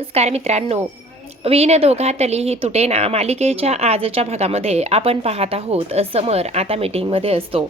नमस्कार मित्रांनो, विण दोघातली ही तुटेना मालिकेच्या आजच्या भागामध्ये आपण पाहत आहोत. समर आता मीटिंगमध्ये असतो.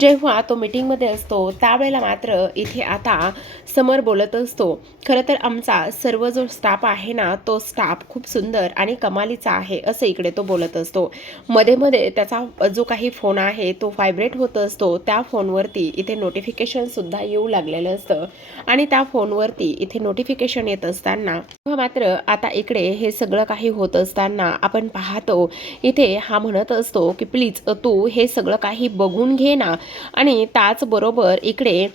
जेव्हा तो मीटिंगमध्ये असतो त्यावेळेला मात्र इथे आता समर बोलत असतो. खरं तर आमचा सर्व जो स्टाफ आहे ना, तो स्टाफ खूप सुंदर आणि कमालीचा आहे असं इकडे तो बोलत असतो. मध्ये मध्ये त्याचा जो काही फोन आहे तो व्हायब्रेट होत असतो. त्या फोनवरती इथे नोटिफिकेशनसुद्धा येऊ लागलेलं असतं आणि त्या फोनवरती इथे नोटिफिकेशन येत असताना मात्र आता इकडे हे सगळं काही होत असताना आपण पाहतो इथे हा म्हणत असतो की प्लीज तू हे सगळं काही बघून घे ना. आणि त्याचबरोबर इकडे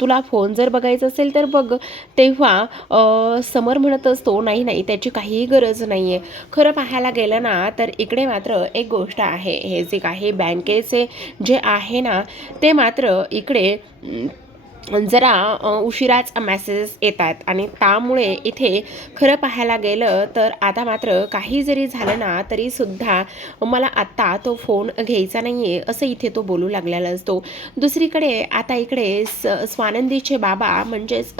तुला फोन जर बघायचा असेल तर बघ. तेव्हा समर म्हणत असतो नाही नाही, त्याची काहीही गरज नाही आहे. खरं पाहायला गेलं ना तर इकडे मात्र एक गोष्ट आहे, हे जे काही बँकेचे जे आहे ना ते मात्र इकडे जरा उशिराच मेसेजेस येतात आणि त्यामुळे इथे खरं पाहायला गेलं तर आता मात्र काही जरी झालं ना तरीसुद्धा मला आत्ता तो फोन घ्यायचा नाही आहे असं इथे तो बोलू लागलेला असतो. दुसरीकडे आता इकडे स्वानंदीचे बाबा म्हणजेच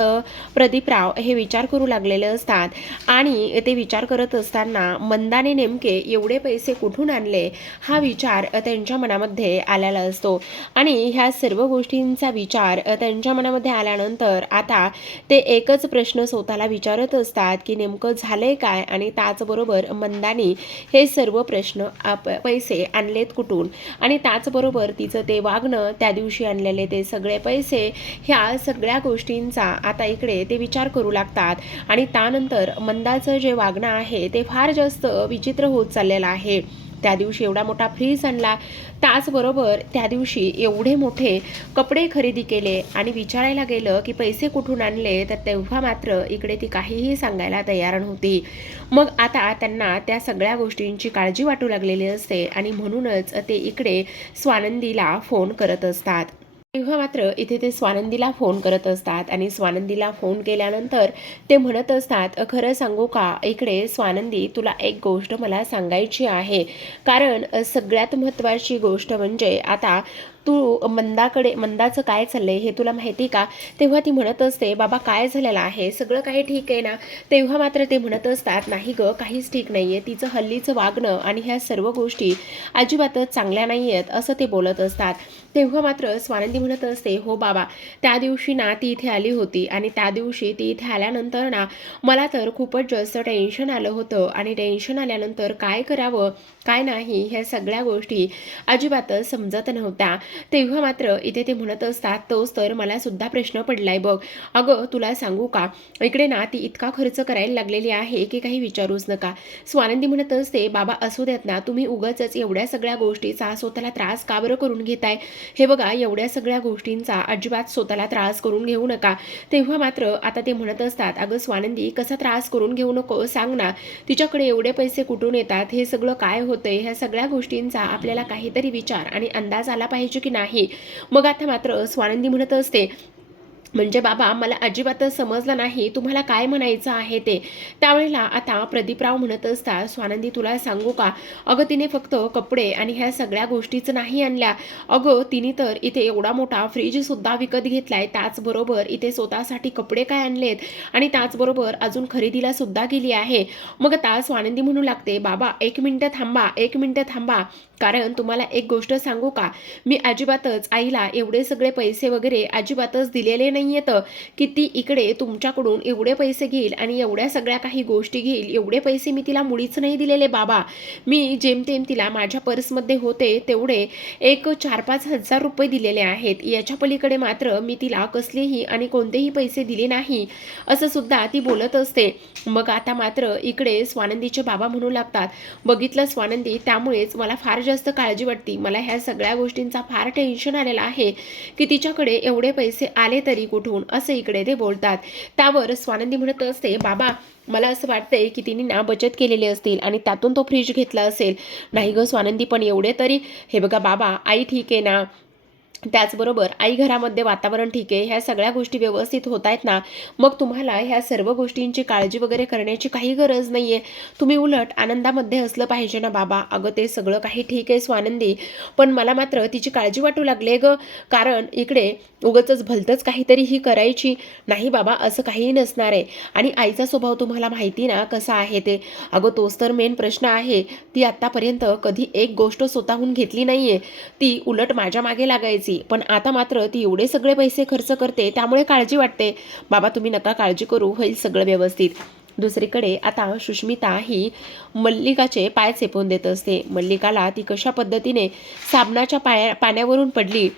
प्रदीपराव हे विचार करू लागलेले असतात आणि ते विचार करत असताना मंदाने नेमके एवढे पैसे कुठून आणले हा विचार त्यांच्या मनामध्ये आलेला असतो. आणि ह्या सर्व गोष्टींचा विचार त्यांच्या मनामध्ये आल्यानंतर आता ते एकच प्रश्न स्वतःला विचारत असतात की नेमकं झालंय काय. आणि त्याचबरोबर मंदानी हे सर्व प्रश्न पैसे आणलेत कुठून आणि त्याचबरोबर तिचं ते वागणं, त्या दिवशी आणलेले ते सगळे पैसे, ह्या सगळ्या गोष्टींचा आता इकडे ते विचार करू लागतात. आणि त्यानंतर मंदाचं जे वागणं आहे ते फार जास्त विचित्र होत चाललेलं आहे. त्या दिवशी एवढा मोठा फ्रीज आणला, त्याचबरोबर त्या दिवशी एवढे मोठे कपडे खरेदी केले आणि विचारायला गेलं की पैसे कुठून आणले तर तेव्हा मात्र इकडे ती काहीही सांगायला तयार नव्हती. मग आता त्यांना त्या सगळ्या गोष्टींची काळजी वाटू लागलेली असते आणि म्हणूनच ते इकडे स्वानंदीला फोन करत असतात. तेव्हा मात्र इथे ते स्वानंदीला फोन करत असतात आणि स्वानंदीला फोन केल्यानंतर ते म्हणत असतात खरं सांगू का, इकडे स्वानंदी तुला एक गोष्ट मला सांगायची आहे. कारण सगळ्यात महत्त्वाची गोष्ट म्हणजे आता तू मंदाचं काय चाललंय हे तुला माहिती का. तेव्हा ती म्हणत असते बाबा काय झालेलं आहे, सगळं काही ठीक आहे ना. तेव्हा मात्र ते म्हणत असतात नाही ग, काहीच ठीक नाही आहे. तिचं हल्लीचं वागणं आणि ह्या सर्व गोष्टी अजिबातच चांगल्या नाही आहेत असं ते बोलत असतात. तेव्हा मात्र स्वानंदी म्हणत असते हो बाबा, त्या दिवशी ना ती इथे आली होती आणि त्या दिवशी ती इथे आल्यानंतर ना मला तर खूपच जास्त टेन्शन आलं होतं आणि टेन्शन आल्यानंतर काय करावं काय नाही ह्या सगळ्या गोष्टी अजिबातच समजत नव्हत्या. तेव्हा मात्र इथे ते म्हणत असतात तोच तर मला सुद्धा प्रश्न पडलाय बघ. अगं तुला सांगू का, इकडे ना ती इतका खर्च करायला लागलेली आहे की काही विचारूच नका. स्वानंदी म्हणत असते बाबा असू देत ना, तुम्ही उगाचच एवढ्या सगळ्या गोष्टीचा स्वतःला त्रास का बरं करून घेताय. हे बघा एवढ्या सगळ्या गोष्टींचा अजिबात स्वतःला त्रास करून घेऊ नका. तेव्हा मात्र आता ते म्हणत असतात अगं स्वानंदी कसा त्रास करून घेऊ नको सांग ना, तिच्याकडे एवढे पैसे कुठून येतात, हे सगळं काय होतंय, ह्या सगळ्या गोष्टींचा आपल्याला काहीतरी विचार आणि अंदाज आला पाहिजे की नाही. मग आता मात्र स्वानंदी म्हणत असते म्हणजे बाबा मला अजिबातच समजलं नाही तुम्हाला काय म्हणायचं आहे ते. त्यावेळेला आता प्रदीपराव म्हणत असतात स्वानंदी तुला सांगू का, अगं तिने फक्त कपडे आणि ह्या सगळ्या गोष्टीच नाही आणल्या. अगं तिने तर इथे एवढा मोठा फ्रीज सुद्धा विकत घेतलाय, त्याचबरोबर इथे स्वतःसाठी कपडे काय आणलेत आणि त्याचबरोबर अजून खरेदीला सुद्धा गेली आहे. मग आता स्वानंदी म्हणू लागते बाबा एक मिनिटं थांबा, एक मिनिटं थांबा. कारण तुम्हाला एक गोष्ट सांगू का, मी अजिबातच आईला एवढे सगळे पैसे वगैरे अजिबातच दिलेले नाही आहेत की ती इकडे तुमच्याकडून एवढे पैसे घेईल आणि एवढ्या सगळ्या काही गोष्टी घेईल. एवढे पैसे मी तिला मुळीच नाही दिलेले बाबा. मी जेमतेम तिला माझ्या पर्समध्ये होते तेवढे एक 4-5 हजार रुपये दिलेले आहेत. याच्या पलीकडे मात्र मी तिला कसलेही आणि कोणतेही पैसे दिले नाही असं सुद्धा ती बोलत असते. मग आता मात्र इकडे स्वानंदीचे बाबा म्हणू लागतात बघितलं स्वानंदी, त्यामुळेच मला फार जास्त काळजी वाटते. मला ह्या सगळ्या गोष्टींचा फार टेन्शन आलेलं आहे की तिच्याकडे एवढे पैसे आले तरी कुठून असं इकडे ते बोलतात. त्यावर स्वानंदी म्हणत असते बाबा मला असं वाटतंय की तिने ना बचत केलेली असतील आणि त्यातून तो फ्रीज घेतला असेल. नाही ग स्वानंदी पण एवढे तरी, हे बघा बाबा आई ठीक आहे ना, त्याचबरोबर आई घरामध्ये वातावरण ठीक आहे, ह्या सगळ्या गोष्टी व्यवस्थित होत आहेत ना, मग तुम्हाला ह्या सर्व गोष्टींची काळजी वगैरे करण्याची काही गरज नाही आहे. तुम्ही उलट आनंदामध्ये असलं पाहिजे ना बाबा. अगं ते सगळं काही ठीक आहे स्वानंदी, पण मला मात्र तिची काळजी वाटू लागली गं. कारण इकडे उगाचच भलतंच काहीतरी ही करायची. नाही बाबा, असं काहीही नसणार आहे. आणि आईचा स्वभाव तुम्हाला माहिती ना कसा आहे ते. अगं तोच तर मेन प्रश्न आहे. ती आत्तापर्यंत कधी एक गोष्ट स्वतःहून घेतली नाही आहे. ती उलट माझ्या मागे लागायची. पण आता मात्र ती एवढे सगळे पैसे खर्च करते, त्यामुळे काळजी वाटते. बाबा तुम्ही नका काळजी करू, होईल सगळं व्यवस्थित. दुसरीकडे आता सुष्मिता ही मल्लिकाचे पाय चेपून देत असते. मल्लिकाला ती कशा पद्धतीने साबणाच्या पाण्यावरून पडली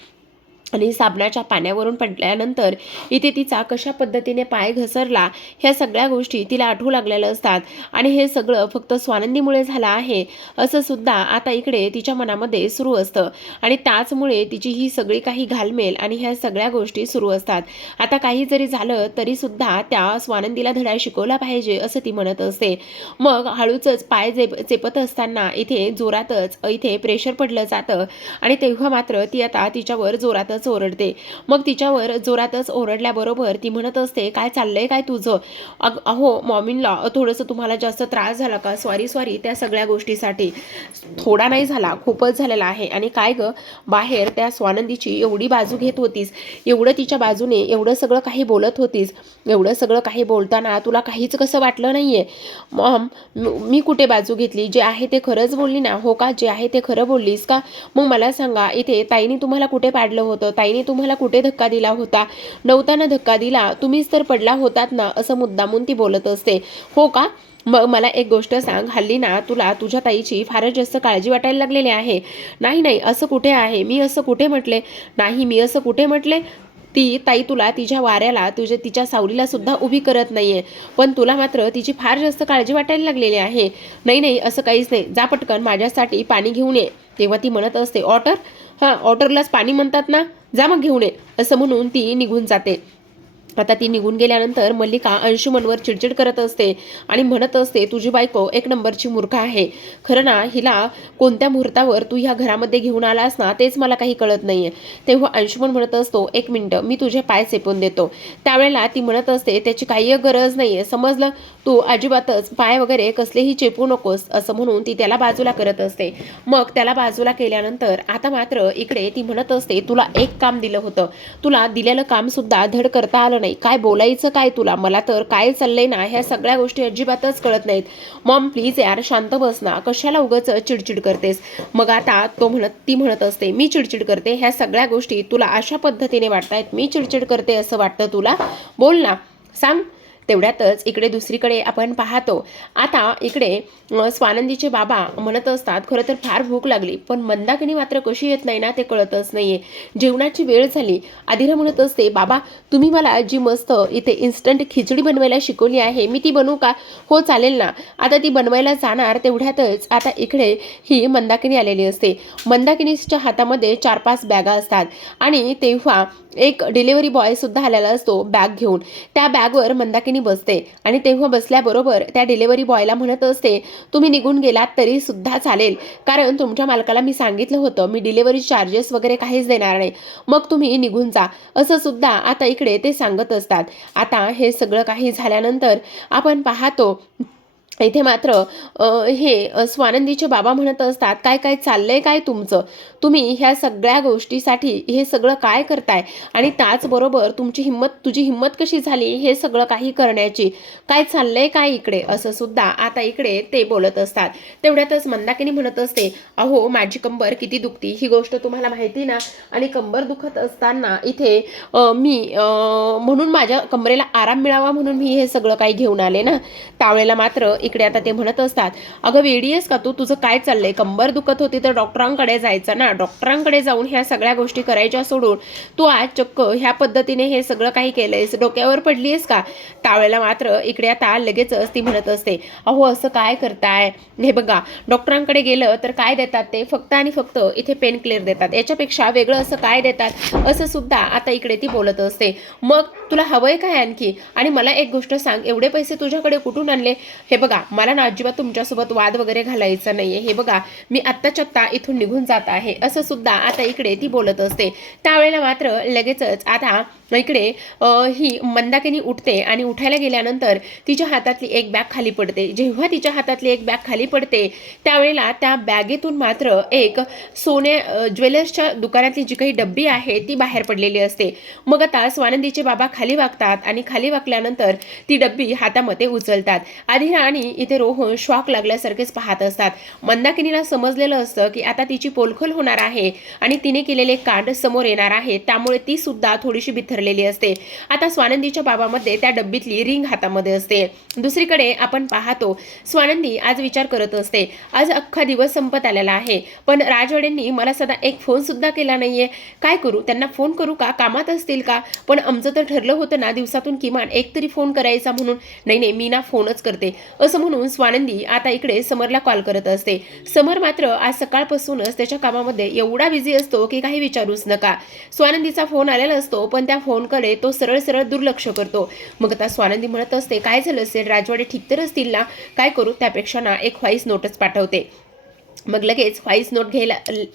आणि साबणाच्या पाण्यावरून पडल्यानंतर इथे तिचा कशा पद्धतीने पाय घसरला, ह्या सगळ्या गोष्टी तिला आठवू लागलेल्या असतात. आणि हे सगळं फक्त स्वानंदीमुळे झालं आहे असं सुद्धा आता इकडे तिच्या मनामध्ये सुरू असतं. आणि त्याचमुळे तिची ही सगळी काही घालमेल आणि ह्या सगळ्या गोष्टी सुरू असतात. आता काही जरी झालं तरी सुद्धा त्या स्वानंदीला धडा शिकवला पाहिजे असं ती म्हणत असते. मग हळूच पाय चेपत असताना इथे जोरातच इथे प्रेशर पडलं जातं आणि तेव्हा मात्र ती आता तिच्यावर जोरातच ओरडते. मग तिच्यावर जोरातच ओरडल्याबरोबर ती म्हणत असते, काय चाललंय काय तुझं? अहो मॉमिनला थोडंसं तुम्हाला जास्त त्रास झाला का? सॉरी त्या सगळ्या गोष्टीसाठी. थोडा नाही झाला, खूपच झालेला आहे. आणि काय ग, बाहेर त्या स्वानंदीची एवढी बाजू घेत होतीस, एवढं तिच्या बाजूने एवढं सगळं काही बोलत होतीस, एवढं सगळं काही बोलताना तुला काहीच कसं वाटलं नाहीये? मॉम, मी कुठे बाजू घेतली? जे आहे ते खरंच बोलली ना? हो का, जे आहे ते खरं बोललीस का? मग मला सांगा, इथे ताईने तुम्हाला कुठे पाडलं होतं? ताईने तुम्हाला कुठे धक्का दिला होता? नव्हता धक्का दिला, तुम्हीच तर पडला होतात ना, असं मुद्दामून ती बोलत असते. हो का? मग मला एक गोष्ट सांग, हल्ली ना तुला तुझ्या ताईची फारच जास्त काळजी वाटायला लागलेली आहे. नाही असं कुठे आहे? मी असं कुठे म्हटले? नाही, मी असं कुठे म्हटले? ती ताई तुला तिच्या वाऱ्याला, तिच्या सावलीला सुद्धा उभी करत नाहीये, पण तुला मात्र तिची फार जास्त काळजी वाटायला लागलेली आहे. नाही असं काहीच नाही, जा पटकन माझ्यासाठी पाणी घेऊन ये. तेव्हा ती म्हणत असते, ऑटर? हां, ऑटरलाच पाणी म्हणतात ना, जा मग घेऊन ये, असं म्हणून ती निघून जाते. आता ती निघून गेल्यानंतर मल्लिका अंशुमनवर चिडचिड करत असते आणि म्हणत असते, तुझी बायको एक नंबरची मूर्ख आहे. खरं ना, हिला कोणत्या मुहूर्तावर तू ह्या घरामध्ये घेऊन आलास ना, तेच मला काही कळत नाहीये. तेव्हा अंशुमन म्हणत असतो, एक मिनिटं, मी तुझे पाय चेपून देतो. त्यावेळेला ती म्हणत असते, त्याची काही गरज नाहीये, समजलं? तू अजिबातच पाय वगैरे कसलेही चेपू नकोस, असं म्हणून ती त्याला बाजूला करत असते. मग त्याला बाजूला केल्यानंतर आता मात्र इकडे ती म्हणत असते, तुला एक काम दिलं होतं, तुला दिलेलं काम सुद्धा धड करता आलं नाही. काय बोलायचं काय तुला? मला तर काय चाललंय ना, ह्या सगळ्या गोष्टी अजिबातच कळत नाहीत. मॉम प्लीज यार, शांत बस ना, कशाला उगाच चिडचिड करतेस? मग आता ती म्हणत असते, मी चिडचिड करते? ह्या सगळ्या गोष्टी तुला अशा पद्धतीने वाटतायत, मी चिडचिड करते असं वाटतं तुला? बोल ना, सांग. तेवढ्यातच इकडे दुसरीकडे आपण पाहतो. आता इकडे स्वानंदीचे बाबा म्हणत असतात, खरं तर फार भूक लागली, पण मंदाकिनी मात्र कशी येत नाही ना ते कळतच नाहीये. जेवणाची वेळ झाली. आदिरा म्हणत असते, बाबा तुम्ही मला जी मस्त इथे इन्स्टंट खिचडी बनवायला शिकवली आहे, मी ती बनवू का? हो चालेल ना. आता ती बनवायला जाणार. तेवढ्यातच आता इकडे ही मंदाकिनी आलेली असते. मंदाकिनीच्या हातामध्ये 4-5 बॅगा असतात आणि तेव्हा एक डिलिव्हरी बॉय सुद्धा आलेला असतो बॅग घेऊन. त्या बॅगवर मंदाकिनी बसते आणि तेव्हा बसल्याबरोबर त्या डिलिव्हरी बॉयला म्हणत असते, तुम्ही निघून गेलात तरी सुद्धा चालेल, कारण तुमच्या मालकाला मी सांगितलं होतं मी डिलिव्हरी चार्जेस वगैरे काहीच देणार नाही, मग तुम्ही निघून जा, असं सुद्धा आता इकडे ते सांगत असतात. आता हे सगळं काही झाल्यानंतर आपण पाहतो इथे मात्र हे स्वानंदीचे बाबा म्हणत असतात, काय काय चाललंय काय तुमचं? तुम्ही ह्या सगळ्या गोष्टीसाठी हे सगळं काय करताय? आणि त्याचबरोबर तुझी हिंमत कशी झाली हे सगळं काही करण्याची? काय चाललंय काय इकडे? असं सुद्धा आता इकडे ते बोलत असतात. तेवढ्यातच मंदाकिनी म्हणत असते, अहो माझी कंबर किती दुखती ही गोष्ट तुम्हाला माहिती ना, आणि कंबर दुखत असताना इथे मी म्हणून माझ्या कमरेला आराम मिळावा म्हणून मी हे सगळं काही घेऊन आले ना. त्यावेळेला मात्र इकडे आता ते म्हणत असतात, अगं वेडी आहेस का तू? तुझं काय चाललंय? कंबर दुखत होती तर डॉक्टरांकडे जायचं ना, डॉक्टरांकडे जाऊन ह्या सगळ्या गोष्टी करायच्या सोडून तू आज चक्क ह्या पद्धतीने हे सगळं काही केलंयस, डोक्यावर पडलीयस का? त्यावेळेला मात्र इकडे आता लगेचच ती म्हणत असते, अहो असं काय करताय? हे बघा, डॉक्टरांकडे गेलं तर काय देतात ते? फक्त आणि फक्त इथे पेन क्लिअर देतात, याच्यापेक्षा वेगळं असं काय देतात? असं सुद्धा आता इकडे ती बोलत असते. मग तुला हवंय काय आणखी? आणि मला एक गोष्ट सांग, एवढे पैसे तुझ्याकडे कुठून आणले? हे बघा, बघा मला ना अजिबात तुमच्यासोबत वाद वगैरे घालायचा नाहीये, हे बघा मी आत्ताच्या आत्ता इथून निघून जात आहे, असं सुद्धा आता इकडे ती बोलत असते. त्यावेळेला मात्र लगेचच आता इकडे ही मंदाकिनी उठते आणि उठायला गेल्यानंतर तिच्या हातातली एक बॅग खाली पडते. जेव्हा तिच्या हातातली एक बॅग खाली पडते त्यावेळेला त्या बॅगेतून मात्र एक ज्वेलर्सच्या दुकानातली जी काही डब्बी आहे ती बाहेर पडलेली असते. मग आता स्वानंदीचे बाबा खाली वागतात आणि खाली वाकल्यानंतर ती डब्बी हातामध्ये उचलतात. आधिरा आणि इथे रोहन शॉक लागल्यासारखेच पाहत असतात. मंदाकिनीला समजलेलं असतं की आता तिची पोलखोल होणार आहे आणि तिने केलेले कांड समोर येणार आहे, त्यामुळे ती सुद्धा थोडीशी बिथरलेली असते. आता स्वानंदीच्या बाबामध्ये त्या डब्बीतली रिंग हातामध्ये असते. दुसरीकडे आपण पाहतो स्वानंदी आज विचार करत असते, आज अख्खा दिवस संपत आलेला आहे पण राजवाड्यांनी मला सदा एक फोन सुद्धा केला नाहीये. काय करू, त्यांना फोन करू का, कामात असतील का? पण आमचं तर ठरलं होतं ना दिवसातून किमान एक तरी फोन करायचा म्हणून. नाही मी ना फोनच करते, असं म्हणून स्वानंदी आता इकडे समरला कॉल करत असते. समर मात्र आज सकाळपासूनच त्याच्या कामामध्ये एवढा बिझी असतो की काही विचारूच नका. स्वानंदीचा फोन आलेला असतो पण त्या फोनकडे तो सरळ सरळ दुर्लक्ष करतो. मग आता स्वानंदी म्हणत असते, काय झालं असेल, राजवाडे ठीक तर असतील ना, काय करू, त्यापेक्षा ना एक व्हॉइस नोटच पाठवते. मग लगेच व्हॉइस नोट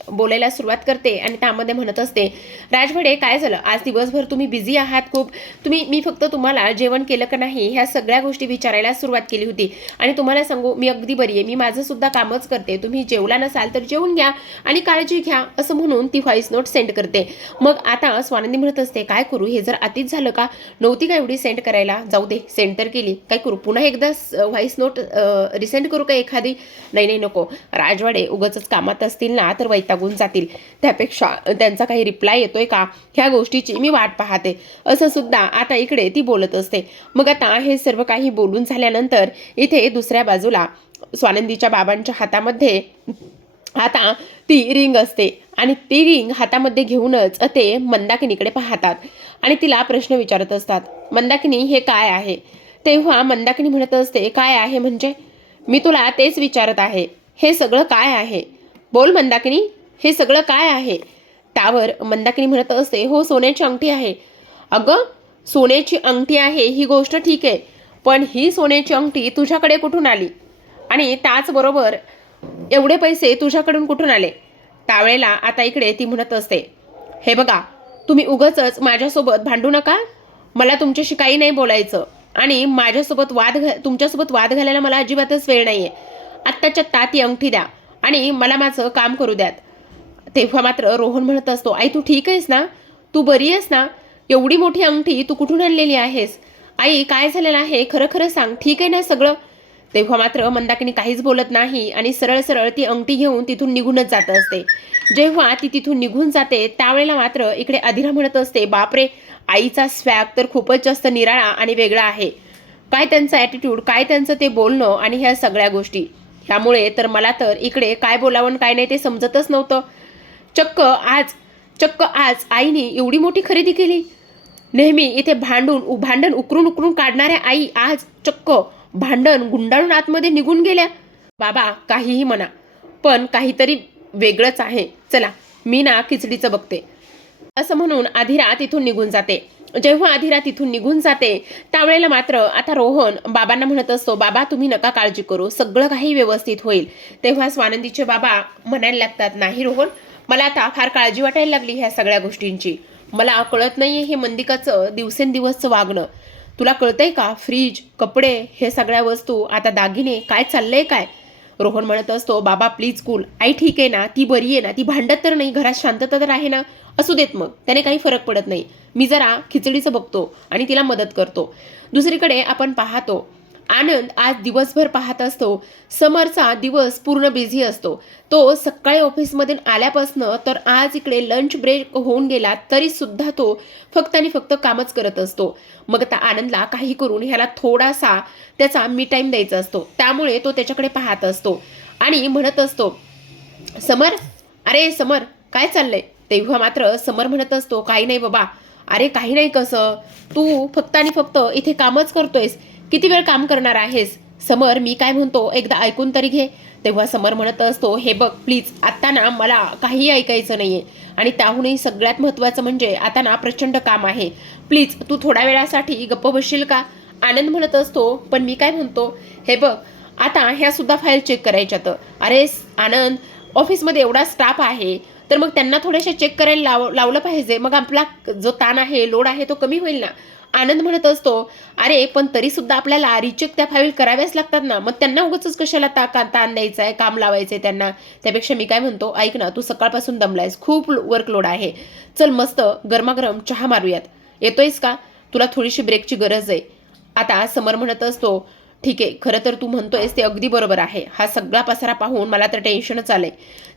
बोलायला सुरुवात करते आणि त्यामध्ये म्हणत असते, राजवाडे काय झालं, आज दिवसभर तुम्ही बिझी आहात खूप. मी फक्त तुम्हाला जेवण केलं का नाही ह्या सगळ्या गोष्टी विचारायला सुरुवात केली होती आणि तुम्हाला सांगू मी अगदी बरी आहे, मी माझं सुद्धा कामच करते. तुम्ही जेवला नसाल तर जेवून घ्या आणि काळजी घ्या, असं म्हणून ती व्हॉइस नोट सेंड करते. मग आता स्वानंदी म्हणत असते, काय करू, हे जर अतिच झालं का, नव्हती का एवढी सेंड करायला, जाऊ दे सेंड तर केली, काय करू पुन्हा एकदा व्हॉइस नोट रिसेंड करू का एखादी. नाही नको, राजवाडे उगाचच कामात असतील ना तर वैतागून जातील, त्यापेक्षा त्यांचा काही रिप्लाय येतोय का ह्या गोष्टीची मी वाट पाहते, असं सुद्धा आता इकडे ती बोलत असते. मग आता हे सर्व काही बोलून झाल्यानंतर इथे दुसऱ्या बाजूला स्वानंदीच्या बाबांच्या हातामध्ये आता ती रिंग असते आणि ती रिंग हातामध्ये घेऊनच ते मंदाकिनीकडे पाहतात आणि तिला प्रश्न विचारत असतात, मंदाकिनी हे काय आहे? तेव्हा मंदाकिनी म्हणत असते, काय आहे म्हणजे, मी तुला तेच विचारत आहे, हे सगळं काय आहे, बोल मंदाकिनी, हे सगळं काय आहे? त्यावर मंदाकिनी म्हणत असते, हो सोन्याची अंगठी आहे. अगं सोन्याची अंगठी आहे ही गोष्ट ठीक आहे, पण ही सोन्याची अंगठी तुझ्याकडे कुठून आली आणि त्याचबरोबर एवढे पैसे तुझ्याकडून कुठून आले? त्यावेळेला आता इकडे ती म्हणत असते, हे बघा तुम्ही उगाचच माझ्यासोबत भांडू नका, मला तुमच्याशी काही नाही बोलायचं आणि माझ्यासोबत तुमच्यासोबत वाद घालायला मला अजिबातच वेळ नाहीये. आत्ताच्या आत्ता ती अंगठी द्या आणि मला माझं काम करू द्यात. तेव्हा मात्र रोहन म्हणत असतो, आई तू ठीक आहेस ना, तू बरी आहेस ना, एवढी मोठी अंगठी तू कुठून आणलेली आहेस? आई काय झालेलं आहे, खरं खरं सांग, ठीक आहे ना सगळं? तेव्हा मात्र मंदाकिनी काहीच बोलत नाही आणि सरळ सरळ ती अंगठी घेऊन तिथून निघूनच जात असते. जेव्हा ती तिथून निघून जाते त्यावेळेला मात्र इकडे अधिरा म्हणत असते, बापरे आईचा स्वॅग तर खूपच जास्त निराळा आणि वेगळा आहे. काय त्यांचं ॲटिट्यूड, काय त्यांचं ते बोलणं आणि ह्या सगळ्या गोष्टी, ह्यामुळे तर मला तर इकडे काय बोलावं काय नाही ते समजतच नव्हतं. चक्क आज आईने एवढी मोठी खरेदी केली. नेहमी इथे भांडण उकरून काढणाऱ्या आई आज चक्क भांडण गुंडाळून आतमध्ये निघून गेल्या. बाबा काहीही म्हणा पण काहीतरी वेगळंच आहे, चला मी ना खिचडीचं बघते, असं म्हणून अधिरा तिथून निघून जाते. जेव्हा अधिरा तिथून निघून जाते त्यावेळेला मात्र आता रोहन बाबांना म्हणत असतो, बाबा तुम्ही नका काळजी करू, सगळं काही व्यवस्थित होईल. तेव्हा स्वानंदीचे बाबा म्हणायला लागतात, नाही रोहन मला आता फार काळजी वाटायला लागली ह्या सगळ्या गोष्टींची, मला कळत नाहीये हे मंदिकाचं दिवसेंदिवसचं वागणं, तुला कळतंय का, फ्रीज कपडे हे सगळ्या वस्तू आता दागिने काय चाललंय काय? रोहन म्हणत असतो, बाबा प्लीज कूल, आई ठीक आहे ना, ती बरी आहे ना, ती भांडत तर नाही, घरात शांतता तर आहे ना, असू देत मग त्याने काही फरक पडत नाही, मी जरा खिचडीचं बघतो आणि तिला मदत करतो. दुसरीकडे आपण पाहतो आनंद आज दिवसभर पाहत असतो, समरचा दिवस पूर्ण बिझी असतो. तो सकाळी ऑफिसमधून आल्यापासनं तर आज इकडे लंच ब्रेक होऊन गेला तरी सुद्धा तो फक्त आणि फक्त कामच करत असतो. मग आता आनंदला काही करून ह्याला थोडासा त्याचा मी टाईम द्यायचा असतो, त्यामुळे तो त्याच्याकडे पाहत असतो आणि म्हणत असतो, समर, अरे समर काय चाललंय? तेव्हा मात्र समर म्हणत असतो, काही नाही बाबा, अरे काही नाही, कसं तू फक्त आणि फक्त इथे कामच करतोयस, किती वेळ काम करणार आहेस? समर मी काय म्हणतो एकदा ऐकून तरी घे. तेव्हा समर म्हणत असतो, हे बघ प्लीज आत्ता ना मला काही ऐकायचं नाहीये आणि त्याहूनही सगळ्यात महत्त्वाचं म्हणजे आता ना प्रचंड काम आहे, प्लीज तू थोड्या वेळासाठी गप्प बसशील का? आनंद म्हणत असतो, पण मी काय म्हणतो, हे बघ आता ह्या सुद्धा फाईल चेक करायच्यात. अरे आनंद, ऑफिसमध्ये एवढा स्टाफ आहे, तर मग त्यांना थोड्याशा चेक करायला लावलं पाहिजे. मग आपला जो ताण आहे, लोड आहे तो कमी होईल ना. आनंद म्हणत असतो, अरे पण तरी सुद्धा आपल्याला रिचेक त्या फाईल कराव्याच लागतात ना. मग त्यांना उगाचच कशाला ताण द्यायचा आहे, काम लावायचंय त्यांना. त्यापेक्षा मी काय म्हणतो, ऐक ना, तू सकाळपासून दमलायस, खूप वर्कलोड आहे. चल मस्त गरमागरम चहा मारूयात. येतोयस का? तुला थोडीशी ब्रेकची गरज आहे. आता समर म्हणत असतो, ठीक आहे, खरं तर तू म्हणतोयस ते अगदी बरोबर आहे. हा सगळा पसारा पाहून मला तर टेन्शनच आलंय.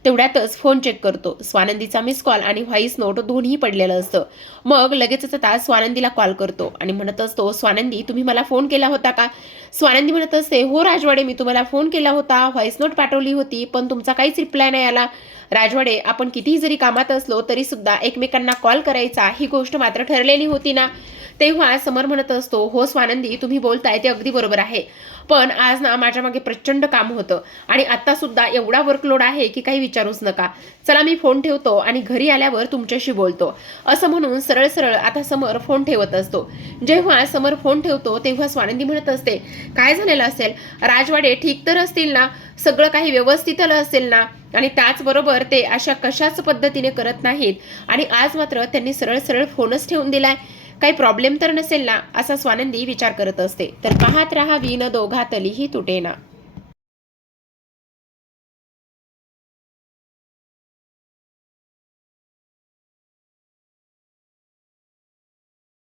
तेवढ्यातच फोन चेक करतो. स्वानंदीचा मिस कॉल आणि व्हॉइस नोट दोन्ही पडलेलं असतं. मग लगेचच आता स्वानंदीला कॉल करतो आणि म्हणत असतो, स्वानंदी तुम्ही मला फोन केला होता का? स्वानंदी म्हणत असते, हो राजवाडे, मी तुम्हाला फोन केला होता, व्हॉइस नोट पाठवली होती, पण तुमचा काहीच रिप्लाय नाही आला. राजवाडे, आपण कितीही जरी कामात असलो तरी सुद्धा एकमेकांना कॉल करायचा ही गोष्ट मात्र ठरलेली होती ना. तेव्हा समर म्हणत असतो, हो स्वानंदी, तुम्ही बोलताय ते अगदी बरोबर आहे, पण आज ना माझ्या मागे प्रचंड काम होतं आणि आता सुद्धा एवढा वर्कलोड आहे की काही विचारूच नका. चला मी फोन ठेवतो आणि घरी आल्यावर तुमच्याशी बोलतो. असं म्हणून सरळ सरळ आता समर फोन ठेवत असतो. जेव्हा समर फोन ठेवतो तेव्हा स्वानंदी म्हणत असते, काय झालेलं असेल? राजवाडे ठीक तर असतील ना? सगळं काही व्यवस्थित आलं असेल ना? आणि त्याचबरोबर ते अशा कशाच पद्धतीने करत नाहीत आणि आज मात्र त्यांनी सरळ सरळ फोनच ठेवून दिलाय. काही प्रॉब्लेम तर नसेल ना, असा स्वानंदी विचार करत असते. तर पाहत रहा विण दोघातलीही तुटेना.